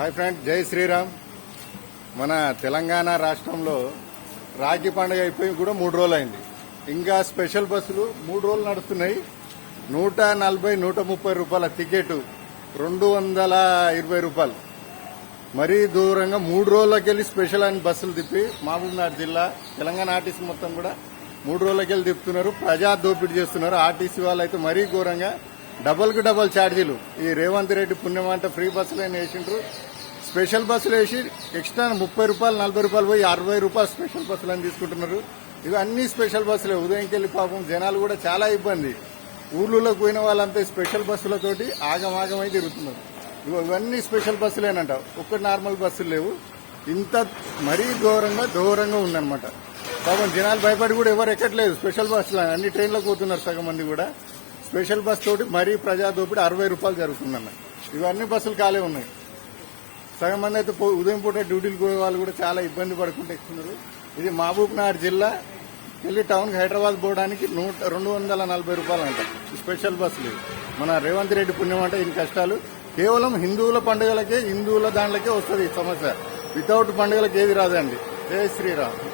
Hi friend జై శ్రీరామ్. మన తెలంగాణ రాష్ట్రంలో రాఖీ పండుగ అయిపోయి కూడా మూడు రోజులు అయింది ఇంకా స్పెషల్ బస్సులు మూడు రోజులు నడుస్తున్నాయి. నూట నలభై నూట ముప్పై రూపాయల టికెట్ రెండు వందల ఇరవై రూపాయలు. మరీ దూరంగా మూడు రోజులకెళ్ళి స్పెషల్ అని బస్సులు తిప్పి మహబూబ్నగర్ జిల్లా తెలంగాణ ఆర్టీసీ మొత్తం కూడా మూడు రోజులకెళ్ళి తిప్పుతున్నారు. ప్రజా దోపిడీ చేస్తున్నారు. ఆర్టీసీ వాళ్ళు అయితే మరీ ఘోరంగా డబల్కి డబల్ ఛార్జీలు. ఈ రేవంత్ రెడ్డి పుణ్యమంట ఫ్రీ బస్సులు అయినా వేసిండ్రు స్పెషల్ బస్సులు వేసి ఎక్స్ట్రా ముప్పై రూపాయలు నలభై రూపాయలు పోయి అరవై రూపాయలు స్పెషల్ బస్సులు అని తీసుకుంటున్నారు. ఇవి అన్ని స్పెషల్ బస్సులే. ఉదయంకి వెళ్ళి పాపం జనాలు కూడా చాలా ఇబ్బంది. ఊర్లలోకి పోయిన వాళ్ళంతా స్పెషల్ బస్సులతోటి ఆగమాగమై తిరుగుతున్నారు. ఇవన్నీ స్పెషల్ బస్సులేనంట. ఒక్క నార్మల్ బస్సులు లేవు. ఇంత మరీ ఘోరంగా దూరంగా ఉందన్నమాట. పాపం జనాలు భయపడి కూడా ఎవరు ఎక్కట్లేదు. స్పెషల్ బస్సులు అన్ని ట్రైన్లకు పోతున్నారు సగం మంది కూడా. స్పెషల్ బస్ తోటి మరీ ప్రజా దోపిడి అరవై రూపాయలు జరుగుతుందన్న ఇవన్నీ బస్సులు కాలే ఉన్నాయి. సగం మంది అయితే పో- ఉదయం పూట డ్యూటీలు పోయే వాళ్ళు కూడా చాలా ఇబ్బంది పడుకుంటూ ఎక్కుతున్నారు. ఇది మహబూబ్ నగర్ జిల్లా వెళ్ళి టౌన్కి హైదరాబాద్ పోవడానికి నూట రెండు వందల నలభై రూపాయలు అంట స్పెషల్ బస్సులు మన రేవంత్ రెడ్డి పుణ్యం అంటే ఇన్ని కష్టాలు. కేవలం హిందువుల పండుగలకే హిందువుల దాంట్లోకే వస్తుంది ఈ సమస్య. వితౌట్ పండుగలకు ఏది రాదండి. జై శ్రీరామ్.